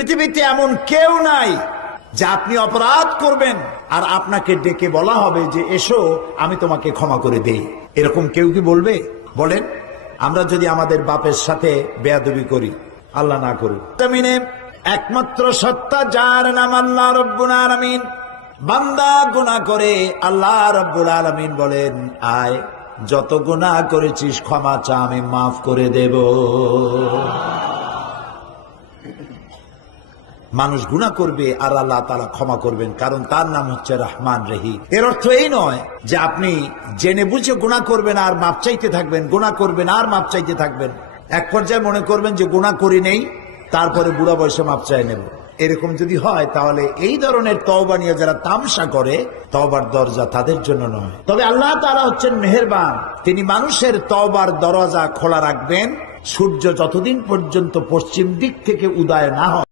পৃথিবীতে এমন কেউ নাই যে আপনি অপরাধ করবেন আর আপনাকে ডেকে বলা হবে যে এসো আমি তোমাকে ক্ষমা করে দেই। এরকম কেউ কি বলবে? বলেন, আমরা যদি আমাদের বাপের সাথে বেয়াদবি করি, আল্লাহ না করুক, জমিনে একমাত্র সত্তা যার নাম আল্লাহ রব্বুল আলামিন, বান্দা গুনাহ করে আল্লাহ রব্বুল আলামিন বলেন আয় যত গুনাহ করেছিস ক্ষমা চা, আমি মাফ করে দেব। মানুষ গুনাহ করবে আর আল্লাহ তাআলা ক্ষমা করবেন, কারণ তার নাম হচ্ছে রহমান রহিম। এর অর্থ এই নয় যে আপনি জেনে বুঝে গুনাহ করবেন আর মাপ চাইতে থাকবেন, গুনাহ করবেন আর মাপ চাইতে থাকবেন। এক পর্যায়ে মনে করবেন যে গুনাহ করি নেই, তারপরে বুড়া বয়সে মাপ চাই নেব। এরকম যদি হয় তাহলে এই ধরনের তওবা নিয়ে যারা তামসা করে, তওবার দরজা তাদের জন্য নয়। তবে আল্লাহ তাআলা হচ্ছেন মেহেরবান, তিনি মানুষের তওবার দরজা খোলা রাখবেন সূর্য যতদিন পর্যন্ত পশ্চিম দিক থেকে উদয় না হয়।